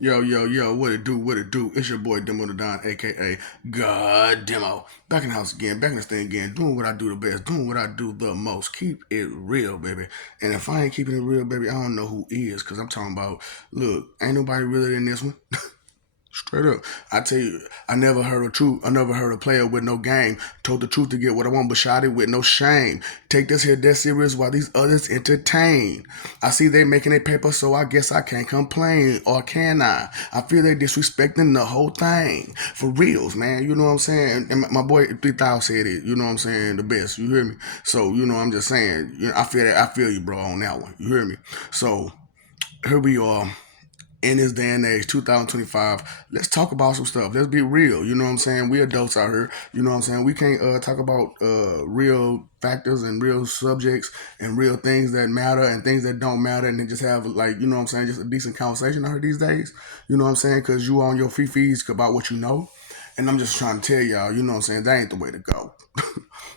Yo, yo, yo, what it do, what it do? It's your boy Demo the Don, aka God Demo. Back in the house again, back in this thing again, doing what I do the best, doing what I do the most. Keep it real, baby. And if I ain't keeping it real, baby, I don't know who is, because I'm talking about, look, ain't nobody realer than this one. Straight up. I tell you, I never heard a truth. I never heard a player with no game. Told the truth to get what I want, but shot it with no shame. Take this here dead serious while these others entertain. I see they making a paper, so I guess I can't complain. Or can I? I feel they disrespecting the whole thing. For reals, man. You know what I'm saying? And my boy 3000 said it. You know what I'm saying? The best. You hear me? So, I'm just saying, I feel that. I feel you, bro, on that one. You hear me? So, here we are in this day and age, 2025, let's talk about some stuff. Let's be real. You know what I'm saying? We adults out here. You know what I'm saying? We can't talk about real factors and real subjects and real things that matter and things that don't matter and then just have, like, you know what I'm saying, just a decent conversation out here these days. You know what I'm saying? Because you on your free feeds about what you know. And I'm just trying to tell y'all, you know what I'm saying, that ain't the way to go.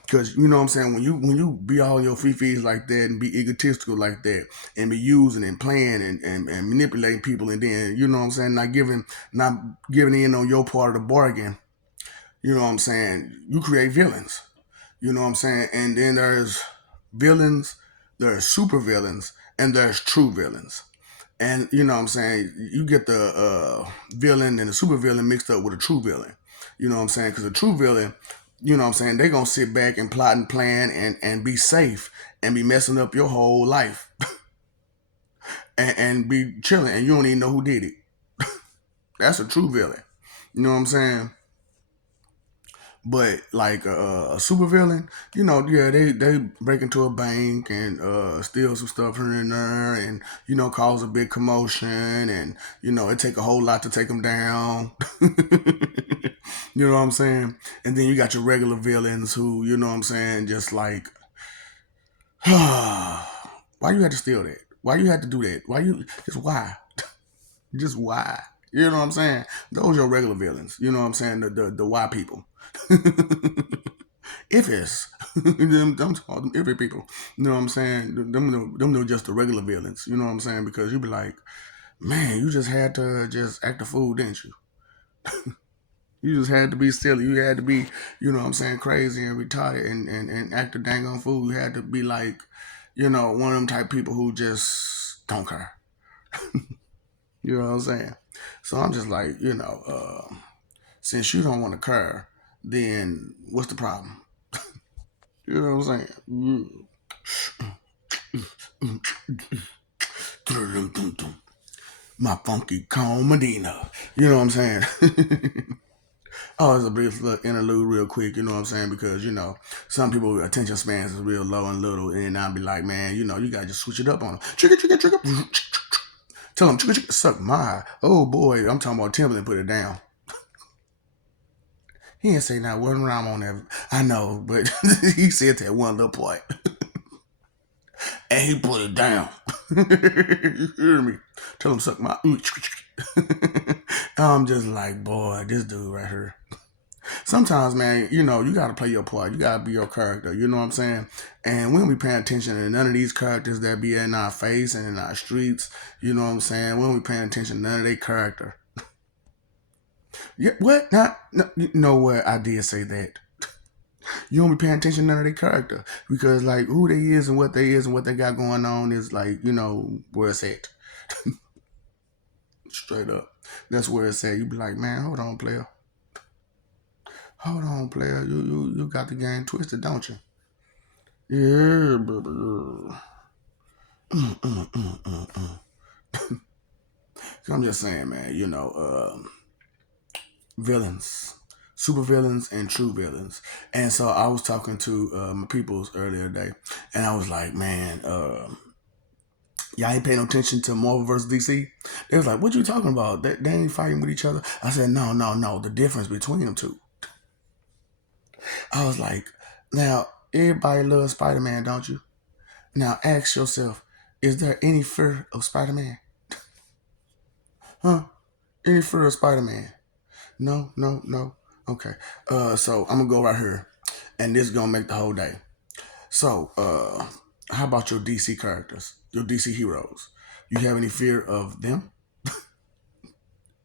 Cause you know what I'm saying, when you be all your free feeds like that and be egotistical like that and be using and playing and manipulating people and then, you know what I'm saying, not giving in on your part of the bargain, you know what I'm saying, you create villains. You know what I'm saying? And then there's villains, there's super villains, and there's true villains. And you know what I'm saying? You get the villain and the super villain mixed up with a true villain. You know what I'm saying? Because a true villain, you know what I'm saying, they going to sit back and plot and plan and be safe and be messing up your whole life and be chilling and you don't even know who did it. That's a true villain. You know what I'm saying? But like a super villain, yeah, they break into a bank and steal some stuff here and there, and cause a big commotion, and it take a whole lot to take them down. You know what I'm saying? And then you got your regular villains who, you know what I'm saying, just like, why you had to steal that? Why you had to do that? Why you just why? Just why? You know what I'm saying? Those are your regular villains. You know what I'm saying? The why people. If it's them talking every people. You know what I'm saying? Them are just the regular villains. You know what I'm saying? Because you be like, man, you just had to just act a fool, didn't you? You just had to be silly. You had to be, you know what I'm saying, crazy and retarded and act a dang on fool. You had to be like, one of them type people who just don't care. You know what I'm saying? So I'm just like, since you don't want to care, then what's the problem? You know what I'm saying? My funky cone Medina. You know what I'm saying? Oh, it's a brief little interlude real quick, you know what I'm saying? Because, some people attention spans is real low and little, and I'll be like, man, you gotta just switch it up on them. Trigger, trigger, trigger. Tell them, trigger, trigger, suck my. Oh boy, I'm talking about Timberland put it down. He didn't say not one rhyme on that. I know, but he said that one little part. And he put it down. You hear me? Tell him suck my. I'm just like, boy, this dude right here. Sometimes, man, you gotta play your part. You gotta be your character. You know what I'm saying? And we don't be paying attention to none of these characters that be in our face and in our streets. You know what I'm saying? We don't be paying attention to none of their character. Yeah, what? Not, no, you know what? I did say that. You don't be paying attention to none of their character because, like, who they is and what they is and what they got going on is like, where it's at. Straight up, that's where it's at. You be like, man, hold on, player. Hold on, player. You got the game twisted, don't you? Yeah, baby. Yeah. So I'm just saying, man. Villains, super villains, and true villains. And so I was talking to my peoples earlier today, and I was like, man, y'all ain't paying no attention to Marvel versus DC. They was like, what you talking about? They ain't fighting with each other. I said, no, no, no. The difference between them two. I was like, now everybody loves Spider Man, don't you? Now ask yourself, is there any fear of Spider Man? Huh? Any fear of Spider Man? No, no, no. Okay. So I'm gonna go right here, and this is gonna make the whole day. So, how about your DC characters, your DC heroes? You have any fear of them?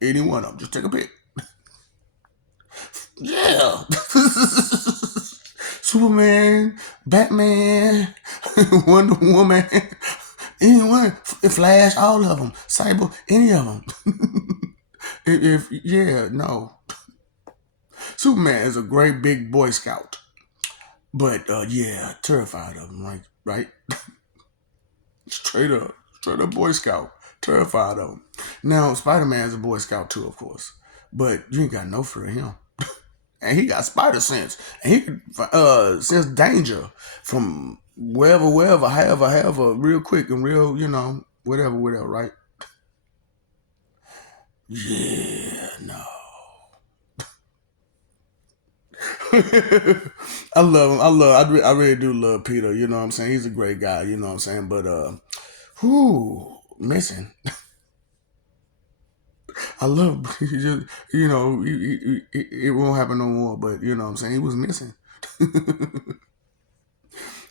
Any one of them. Just take a pick. Yeah. Superman, Batman, Wonder Woman, anyone, Flash, all of them, Cyber, any of them. if yeah, no, Superman is a great big Boy Scout, but yeah, terrified of him, right, straight up Boy Scout, terrified of him. Now Spider Man's a Boy Scout too, of course, but you ain't got no fear of him. And he got spider sense, and he can sense danger from wherever, however, real quick and real, whatever, right? Yeah, no. I love him. I really do love Peter. You know what I'm saying? He's a great guy. You know what I'm saying? But missing. I love. He just, it won't happen no more. But you know what I'm saying? He was missing.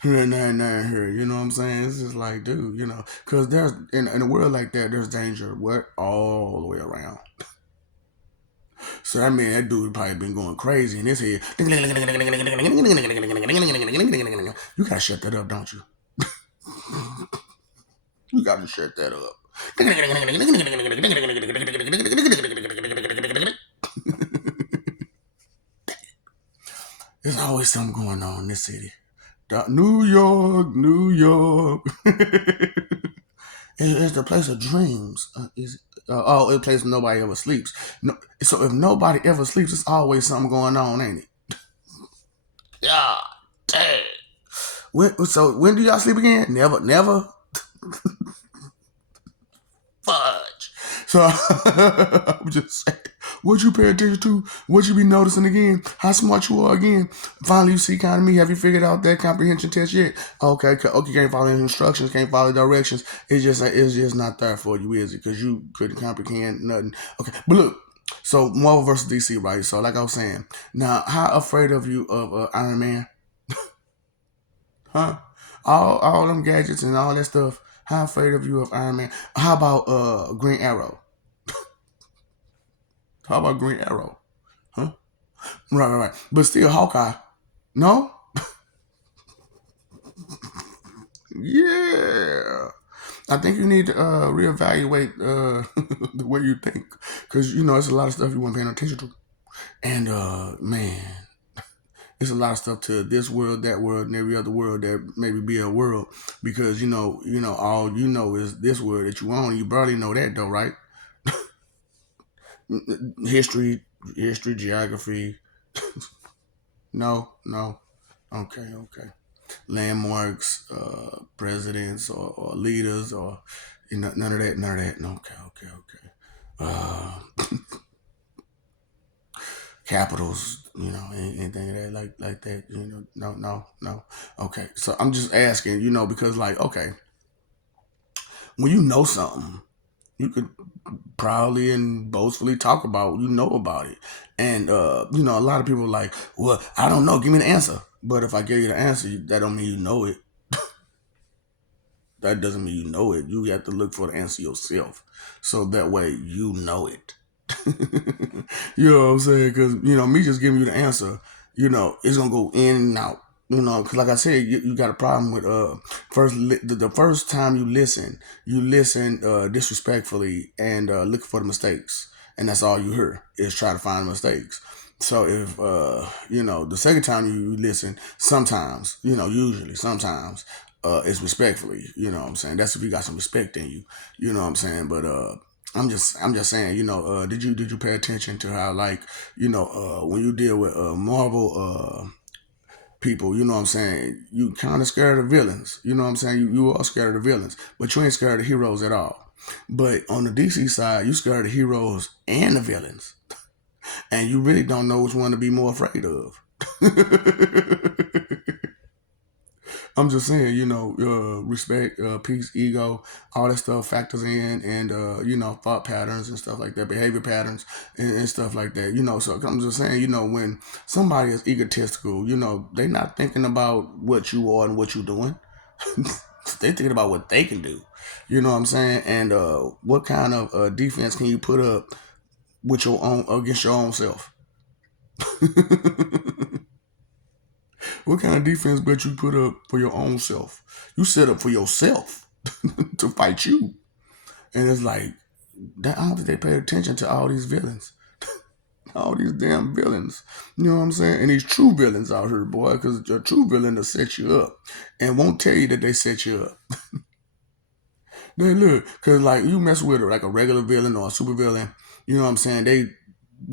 Here and there and there and here. You know what I'm saying? It's just like, dude, because there's in a world like that, there's danger all the way around. So that mean that dude probably been going crazy in his head. You gotta shut that up, don't you? You gotta shut that up. There's always something going on in this city. New York, New York. It's the place of dreams. It's a place where nobody ever sleeps. No, so if nobody ever sleeps, it's always something going on, ain't it? Yeah, dang. So when do y'all sleep again? Never. Fudge. So I'm just saying, what you pay attention to, what you be noticing again, how smart you are again. Finally, you see kind of me. Have you figured out that comprehension test yet? Okay, can't follow instructions, can't follow directions. It's just not there for you, is it? Because you couldn't comprehend nothing. Okay, but look. So Marvel versus DC, right? So like I was saying, now how afraid of you of Iron Man? Huh? All them gadgets and all that stuff. How afraid of you of Iron Man? How about Green Arrow? How about Green Arrow? Huh? Right. But still Hawkeye. No? Yeah. I think you need to reevaluate the way you think. Because, it's a lot of stuff you weren't paying attention to. And, man, it's a lot of stuff to this world, that world, and every other world that maybe be a world. Because, all you know is this world that you own. You barely know that, though, right? History, geography. No. Okay. Landmarks, presidents, or leaders, or none of that. Okay. Uh, Capitals, anything of that like that. No. Okay, so I'm just asking, because okay, when you know something, you could proudly and boastfully talk about about it. And a lot of people are like, well, I don't know, give me the answer. But if I give you the answer, that don't mean you know it. That doesn't mean you know it. You have to look for the answer yourself, so that way you know it. You know what I'm saying? Because me just giving you the answer, it's gonna go in and out. Because like I said, you got a problem with the first time you listen disrespectfully and look for the mistakes, and that's all you hear is try to find mistakes. So if the second time you listen, sometimes usually sometimes it's respectfully. You know what I'm saying? That's if you got some respect in you. You know what I'm saying? But I'm just saying, did you pay attention to how when you deal with Marvel people, you know what I'm saying, you kind of scared of villains. You know what I'm saying? You are scared of the villains, but you ain't scared of heroes at all. But on the DC side, you scared of heroes and the villains, and you really don't know which one to be more afraid of. I'm just saying, respect, peace, ego, all that stuff factors in, and thought patterns and stuff like that, behavior patterns and stuff like that. So I'm just saying, when somebody is egotistical, they're not thinking about what you are and what you're doing. They're thinking about what they can do. You know what I'm saying? And what kind of defense can you put up with your own against your own self? What kind of defense bet you put up for your own self? You set up for yourself to fight you. And it's like, I don't think they pay attention to all these villains. All these damn villains. You know what I'm saying? And these true villains out here, boy, because a true villain will set you up and won't tell you that they set you up. They look, because like you mess with like a regular villain or a super villain, you know what I'm saying? They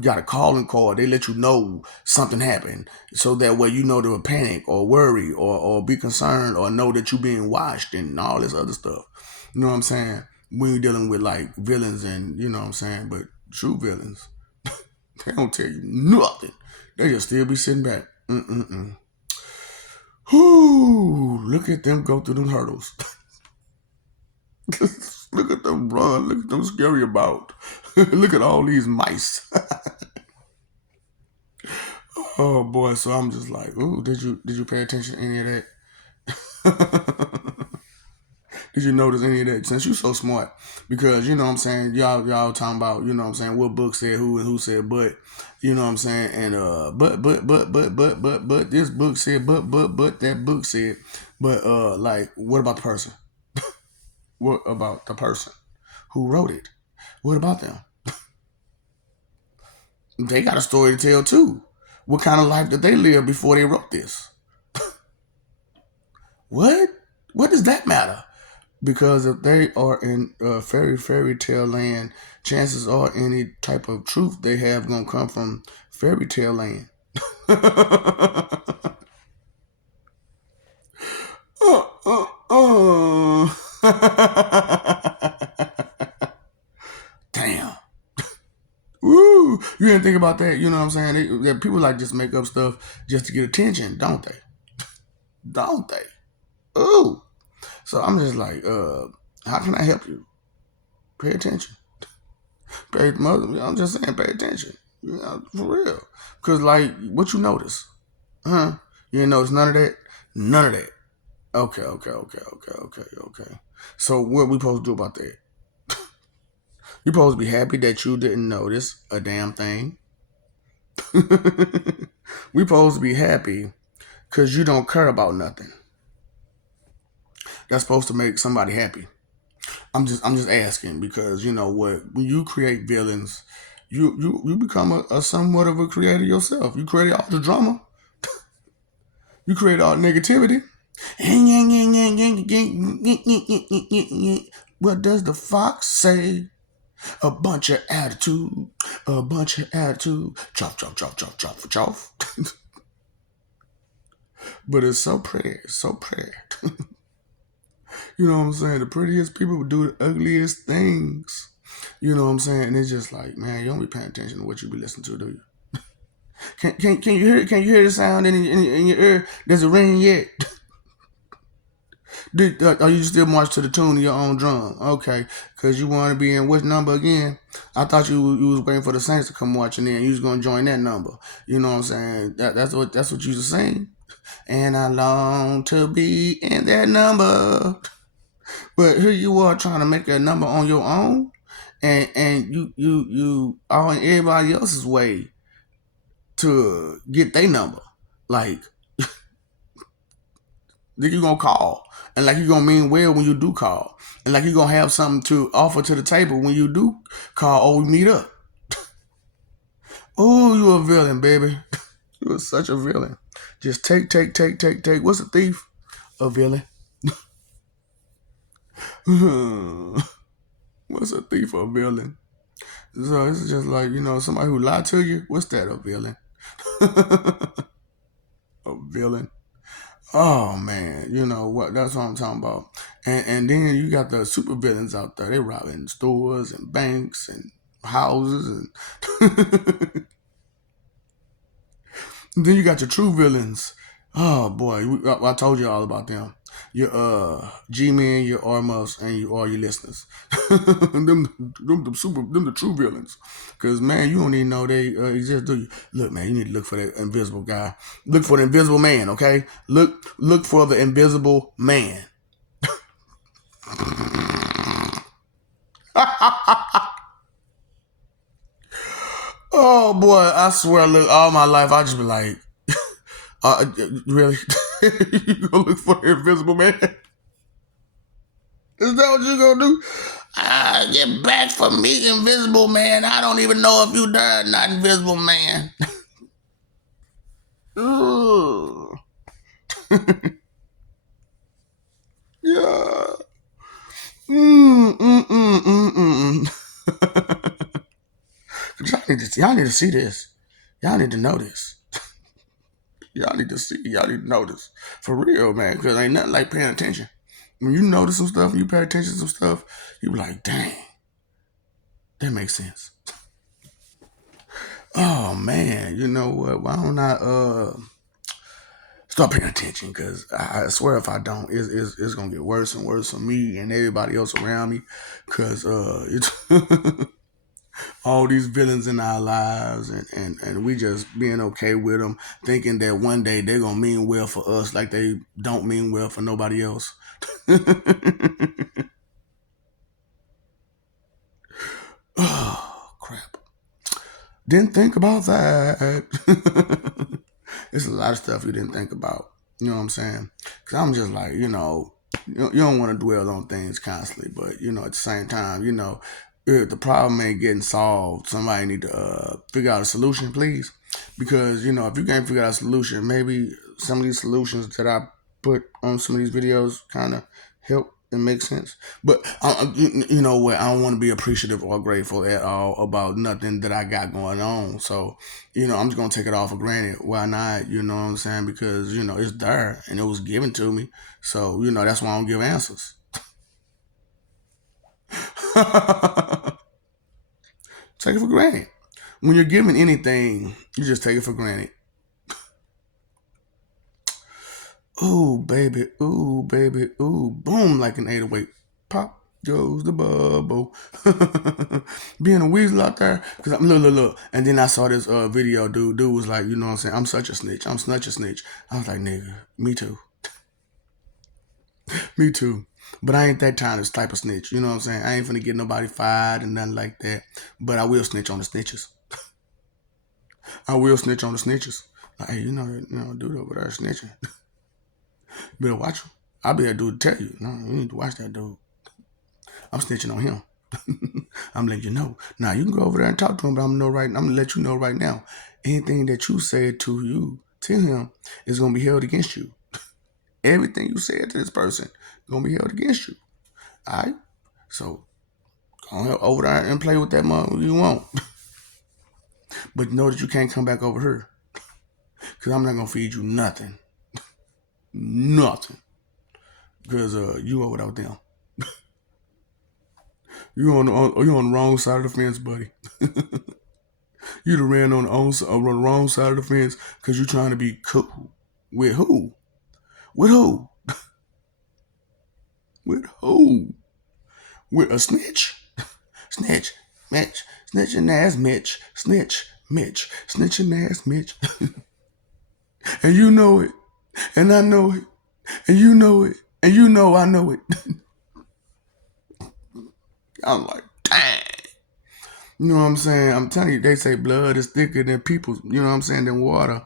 got a calling card. They let you know something happened, so that way you know to panic or worry or be concerned or know that you're being watched and all this other stuff. You know what I'm saying? When you're dealing with like villains and you know what I'm saying, but true villains, they don't tell you nothing. They just still be sitting back. Whoo! Look at them go through them hurdles. Look at them run. Look at them scary about. Look at all these mice. Oh boy, so I'm just like, ooh, did you pay attention to any of that? Did you notice any of that? Since you so smart, because you know what I'm saying, y'all talking about, you know what I'm saying, what book said who and who said but, you know what I'm saying, and but this book said but that book said, but like what about the person? What about the person who wrote it? What about them? They got a story to tell too. What kind of life did they live before they wrote this? What? What does that matter? Because if they are in fairy tale land, chances are any type of truth they have gonna come from fairy tale land. Damn. Woo! You didn't think about that, you know what I'm saying? People like just make up stuff just to get attention, don't they? Don't they? Ooh. So I'm just like, how can I help you? Pay attention. I'm just saying, pay attention. You know, for real. Cause like, what you notice? Huh? You didn't notice none of that? None of that. Okay. So what we supposed to do about that? You supposed to be happy that you didn't notice a damn thing. We supposed to be happy because you don't care about nothing. That's supposed to make somebody happy. I'm just asking because you know what, when you create villains, you become a somewhat of a creator yourself. You create all the drama. You create all the negativity. What does the fox say? A bunch of attitude. A bunch of attitude. Choff. But it's so pretty. It's so pretty. You know what I'm saying? The prettiest people would do the ugliest things. You know what I'm saying? And it's just like, man, you don't be paying attention to what you be listening to, do you? Can you hear it? Can you hear the sound in your ear? Does it ring yet? Are you still march to the tune of your own drum? Okay, because you want to be in which number again? I thought you was waiting for the Saints to come watching in. You was gonna join that number. You know what I'm saying? That's what you was saying. And I long to be in that number. But here you are trying to make a number on your own, and you all in everybody else's way to get their number. Like you gonna call, and like you gonna mean well when you do call, and like you gonna have something to offer to the table when you do call or we meet up. Oh, you a villain, baby. You are such a villain. Just take. What's a thief? A villain. What's a thief or a villain? So it's just like, you know, somebody who lied to you. What's that, a villain? A villain. Oh man, you know what? That's what I'm talking about. And then you got the super villains out there. They robbing stores and banks and houses and then you got your true villains. Oh boy, I told you all about them. Your G-Men, your Armos, and all your listeners. them the true villains. Cause man, you don't even know they exist, do you? Look, man, you need to look for that invisible guy. Look for the invisible man, okay? Look for the invisible man. Oh boy, I swear, look, all my life I just be like, really? You gonna look for the invisible man? Is that what you gonna do? Get back from me, invisible man. I don't even know if you there or not, invisible man. Ugh. Yeah. Y'all need to see this. Y'all need to know this. Y'all need to see. Y'all need to know this for real, man. Because ain't nothing like paying attention. When you notice some stuff, and you pay attention to some stuff, you be like, dang, that makes sense. Oh man, you know what? Why don't I start paying attention? Because I swear, if I don't, it's gonna get worse and worse for me and everybody else around me. Because it's all these villains in our lives, and we just being okay with them, thinking that one day they're gonna mean well for us, like they don't mean well for nobody else. Oh crap! Didn't think about that. It's a lot of stuff you didn't think about. You know what I'm saying? Because I'm just like, you don't want to dwell on things constantly, but at the same time, if the problem ain't getting solved, somebody need to figure out a solution, please. Because if you can't figure out a solution, maybe some of these solutions that I put on some of these videos kind of help and make sense. But you know what? I don't want to be appreciative or grateful at all about nothing that I got going on. So I'm just gonna take it all for granted. Why not? You know what I'm saying? Because it's there and it was given to me. So that's why I don't give answers. Take it for granted. When you're given anything, you just take it for granted. Ooh, baby, ooh, baby, ooh, boom, like an 808. Pop goes the bubble. Being a weasel out there, because I'm look. And then I saw this video, dude was like, you know what I'm saying? I'm such a snitch. I'm such a snitch. I was like, nigga, me too. Me too. But I ain't that type of snitch. You know what I'm saying? I ain't finna get nobody fired and nothing like that. But I will snitch on the snitches. I will snitch on the snitches. Like, hey, dude over there snitching. Better watch him. I'll be that dude to tell you. No, you need to watch that dude. I'm snitching on him. I'm letting you know. Now you can go over there and talk to him, but I'm gonna let you know right now. Anything that you said to him is gonna be held against you. Everything you said to this person is gonna be held against you. Alright? So go over there and play with that mother you want. But know that you can't come back over here. Cause I'm not gonna feed you nothing. Nothing. Because you over there with them. You on the wrong side of the fence, buddy. You done ran on the wrong side of the fence because you trying to be cool. With who? With who? With who? With a snitch? Snitch, Mitch, snitching ass Mitch, Mitch, snitching ass Mitch. And you know it, and I know it, and you know it, and I know it. I'm like, dang. You know what I'm saying? I'm telling you, they say blood is thicker than people, you know what I'm saying, than water.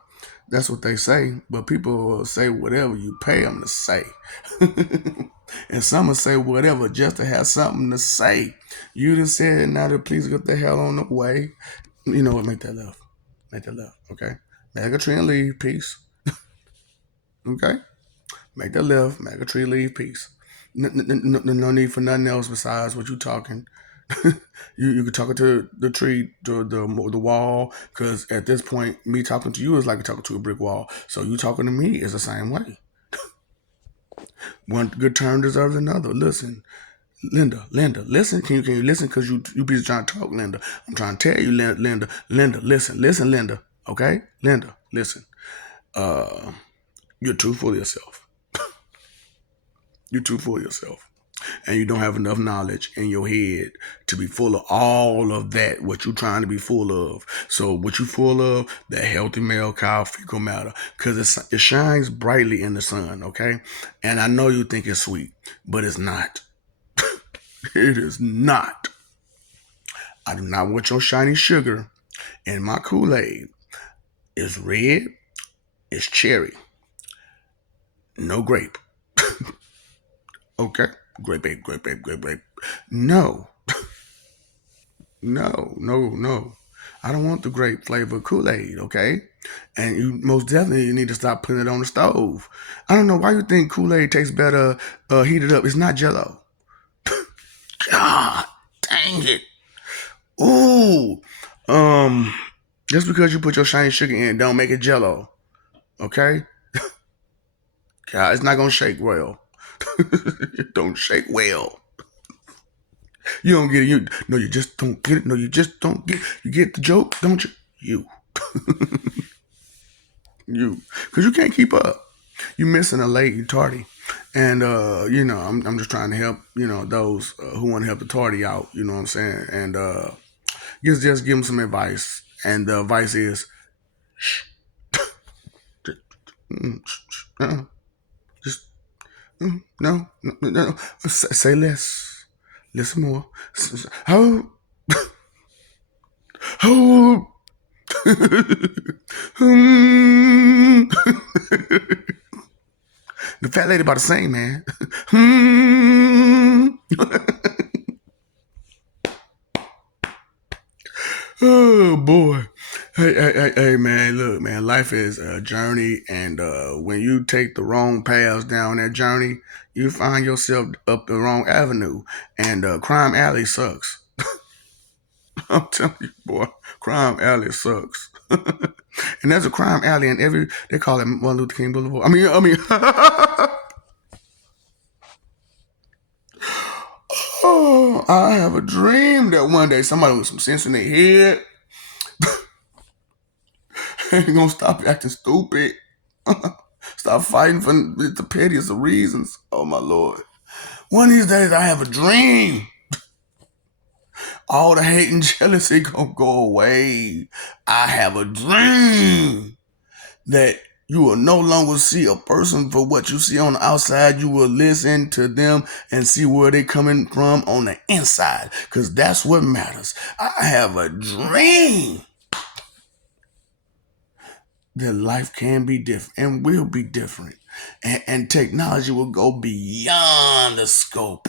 That's what they say. But people will say whatever you pay them to say. And some will say whatever just to have something to say. You just said it, now to please get the hell on the way. You know what? Make that love. Make that love, okay? Make a tree and leave. Peace. Okay? Make that love. Make a tree, leave. Peace. No need for nothing else besides what you talking. You can talk to the tree, to the wall, because at this point, me talking to you is like talking to a brick wall. So you talking to me is the same way. One good turn deserves another. Listen, Linda, listen. Can you listen? Because you be trying to talk, Linda. I'm trying to tell you, Linda, listen, Linda. Okay, Linda, listen. You're too full of yourself. You're too full of yourself. And you don't have enough knowledge in your head to be full of all of that, what you're trying to be full of. So what you full of, that healthy male cow fecal matter, because it shines brightly in the sun, okay? And I know you think it's sweet, but it's not. It is not. I do not want your shiny sugar And my Kool-Aid is red, it's cherry, no grape. Okay? Grape, grape, grape, grape, grape, grape. No, no. I don't want the grape flavor Kool-Aid, okay? And you most definitely need to stop putting it on the stove. I don't know why you think Kool-Aid tastes better heated up. It's not Jello. God dang it. Ooh. Um, just because you put your shiny sugar in, don't make it Jello. Okay? God, it's not gonna shake well. It don't shake well. You don't get it. You no, you just don't get it. No, you just don't get. You get the joke, don't you? You, because you can't keep up. You missing a late, you tardy, and I'm just trying to help those who want to help the tardy out. You know what I'm saying? And just give them some advice. And the advice is, shh, just no. Say less, listen more. Oh, oh. Hmm. The fat lady about to sing, man. Hmm. Oh boy. Hey, man, look, man, life is a journey, and when you take the wrong paths down that journey, you find yourself up the wrong avenue, and crime alley sucks. I'm telling you, boy, crime alley sucks. And there's a crime alley in every. They call it Martin Luther King Boulevard. I mean. Oh, I have a dream that one day somebody with some sense in their head ain't gonna stop acting stupid. Stop fighting for the pettiest of reasons. Oh my lord. One of these days I have a dream. All the hate and jealousy gonna go away. I have a dream that you will no longer see a person for what you see on the outside. You will listen to them and see where they coming from on the inside, because that's what matters. I have a dream that life can be different and will be different. And technology will go beyond the scope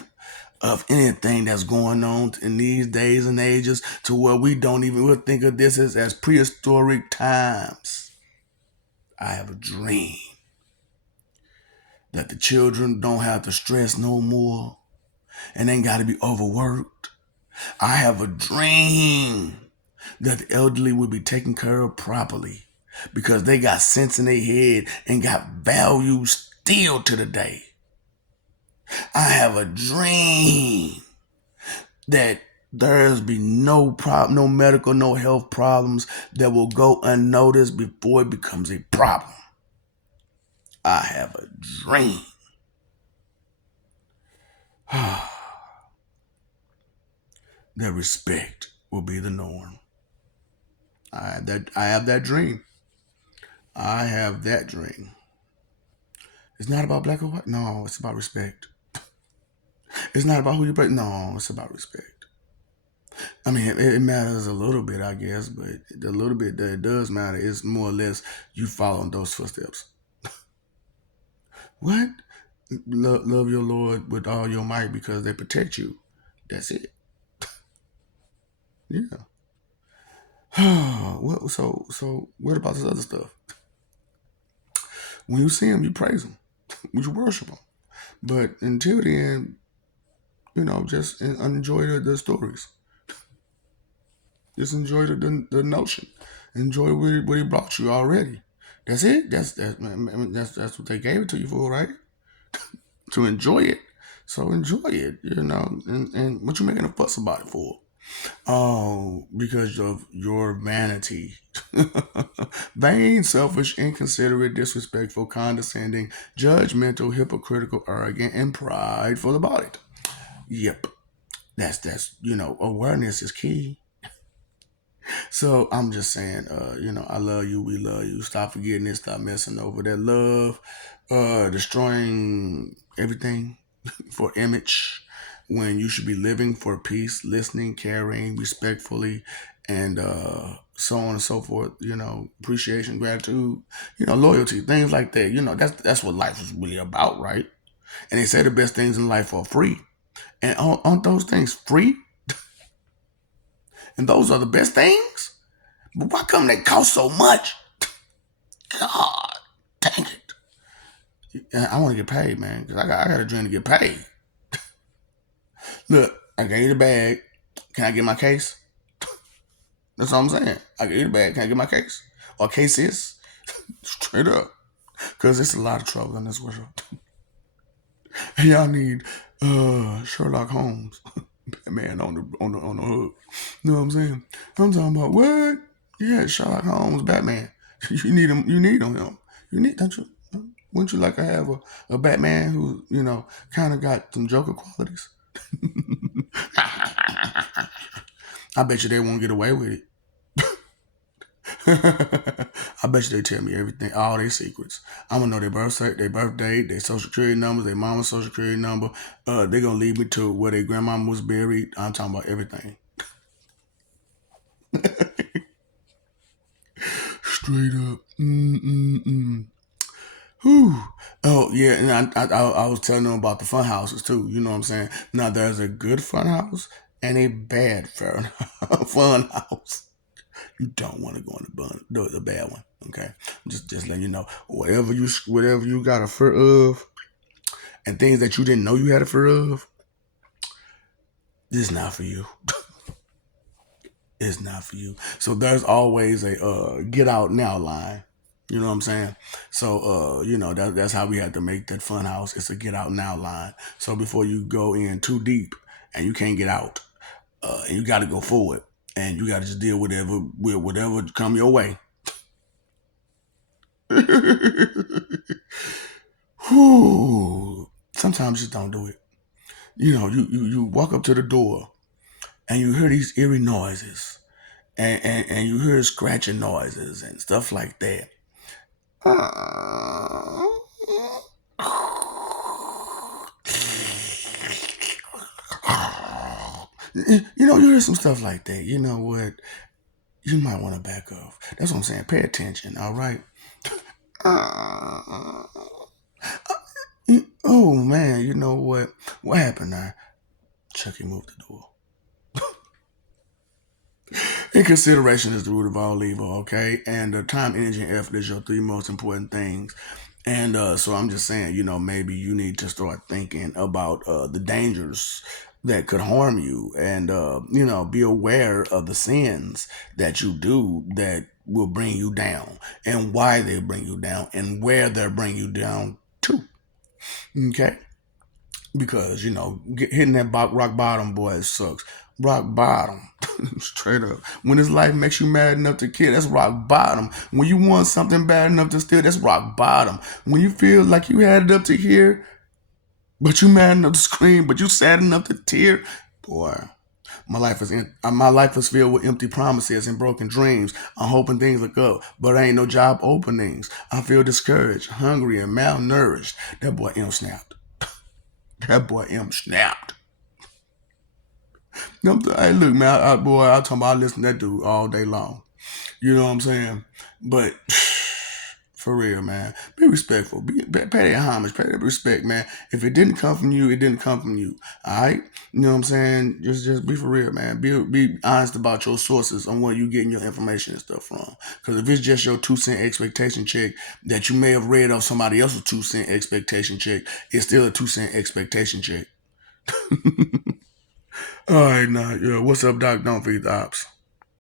of anything that's going on in these days and ages, to where we don't even we'll think of this as prehistoric times. I have a dream that the children don't have to stress no more and ain't got to be overworked. I have a dream that the elderly will be taken care of properly, because they got sense in their head and got value still to the day. I have a dream that there's be no medical, no health problems that will go unnoticed before it becomes a problem. I have a dream that respect will be the norm. I have that dream. I have that dream. It's not about black or white. No, it's about respect. It's not about who you play. No, it's about respect. I mean, it matters a little bit, I guess, but the little bit that it does matter is more or less you following those footsteps. What? Love your Lord with all your might because they protect you. That's it. Yeah. So what about this other stuff? When you see him, you praise him. You worship him. But until then, just enjoy the stories. Just enjoy the notion. Enjoy what he brought you already. That's it. That's what they gave it to you for, right? To enjoy it. So enjoy it, and what you making a fuss about it for? Oh, because of your vanity. Vain, selfish, inconsiderate, disrespectful, condescending, judgmental, hypocritical, arrogant, and prideful about it. Yep. That's awareness is key. So I'm just saying, I love you, we love you. Stop forgetting it, stop messing over that love, destroying everything for image, when you should be living for peace, listening, caring, respectfully, and so on and so forth. Appreciation, gratitude, loyalty, things like that. That's what life is really about, right? And they say the best things in life are free, and aren't those things free? And those are the best things. But why come they cost so much? God, dang it! And I want to get paid, man, because I got a dream to get paid. Look, I gave you the bag. Can I get my case? That's all I'm saying. I gave you the bag. Can I get my case? Or cases? Straight up. Because it's a lot of trouble in this world. And y'all need Sherlock Holmes. Batman on the hook. You know what I'm saying? I'm talking about what? Yeah, Sherlock Holmes, Batman. You need him. You need him. You need, don't you? Wouldn't you like to have a Batman who, kind of got some Joker qualities? I bet you they won't get away with it. I bet you they tell me everything, all their secrets. I'm gonna know their birth date, their social security numbers, their mama's social security number. They're gonna lead me to where their grandmama was buried. I'm talking about everything. Straight up. Mm-mm-mm. Whew. Oh yeah, and I was telling them about the fun houses too. You know what I'm saying? Now there's a good fun house and a bad fun house. You don't want to go in the bad one. Okay, just letting you know. Whatever you got a fear of, and things that you didn't know you had a fear of, this is not for you. It's not for you. So there's always a get out now line. You know what I'm saying? So that's how we had to make that fun house. It's a get out now line. So before you go in too deep and you can't get out, and you got to go forward, and you got to just deal with whatever come your way. Whew. Sometimes just don't do it. You walk up to the door and you hear these eerie noises, and you hear scratching noises and stuff like that. You hear some stuff like that. You know what? You might want to back off. That's what I'm saying. Pay attention, all right? Oh, man, you know what? What happened now? Chucky moved the door. Inconsideration is the root of all evil, okay? And time, energy, and effort is your three most important things. And so I'm just saying, maybe you need to start thinking about the dangers that could harm you, and be aware of the sins that you do that will bring you down, and why they bring you down, and where they bring you down to. Okay, because hitting that rock bottom, boy, it sucks. Rock bottom, straight up. When this life makes you mad enough to kill, that's rock bottom. When you want something bad enough to steal, that's rock bottom. When you feel like you had it up to here, but you mad enough to scream, but you sad enough to tear, boy. My life is filled with empty promises and broken dreams. I'm hoping things look up, but ain't no job openings. I feel discouraged, hungry, and malnourished. That boy M snapped. That boy M snapped. Hey, look, man, I talking about I listen to that dude all day long. You know what I'm saying? But for real, man, be respectful. Pay that homage. Pay that respect, man. If it didn't come from you, it didn't come from you. All right? You know what I'm saying? Just be for real, man. Be honest about your sources on where you getting your information and stuff from. Because if it's just your 2 cent expectation check that you may have read off somebody else's 2 cent expectation check, it's still a 2 cent expectation check. All right, now, yeah. What's up, Doc? Don't feed the ops.